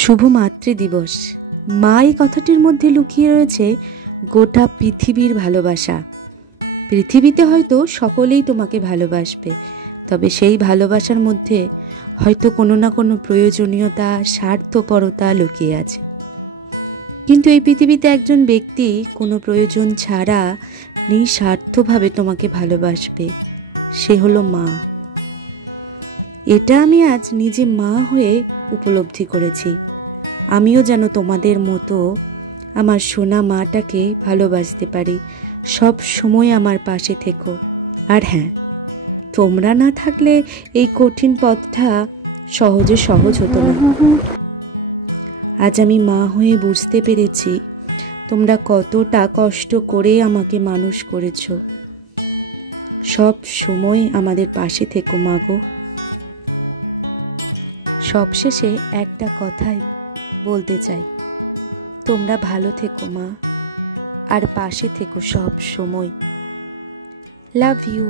শুভ মাতৃদিবস। মা এই কথাটির মধ্যে লুকিয়ে রয়েছে গোটা পৃথিবীর ভালোবাসা। পৃথিবীতে হয়তো সকলেই তোমাকে ভালোবাসবে, তবে সেই ভালোবাসার মধ্যে হয়তো কোনো না কোনো প্রয়োজনীয়তা, স্বার্থপরতা লুকিয়ে আছে। কিন্তু এই পৃথিবীতে একজন ব্যক্তি কোনো প্রয়োজন ছাড়া নিঃস্বার্থভাবে তোমাকে ভালোবাসবে, সে হলো মা। এটা আমি আজ নিজে মা হয়ে উপলব্ধি করেছি। আমিও যেন তোমাদের মতো আমার সোনা মাটাকে ভালোবাসতে পারি। সব সময় আমার পাশে থেকো। আর হ্যাঁ, তোমরা না থাকলে এই কঠিন পথটা সহজ হতো না। আজ আমি মা হয়ে বুঝতে পেরেছি তোমরা কতটা কষ্ট করে আমাকে মানুষ করেছো। সব সময় আমাদের পাশে থেকো মা গো। সবশেষে একটা কথাই বলতে চাই, তোমরা ভালো থেকো মা, আর পাশে থেকো সব সময়। Love you.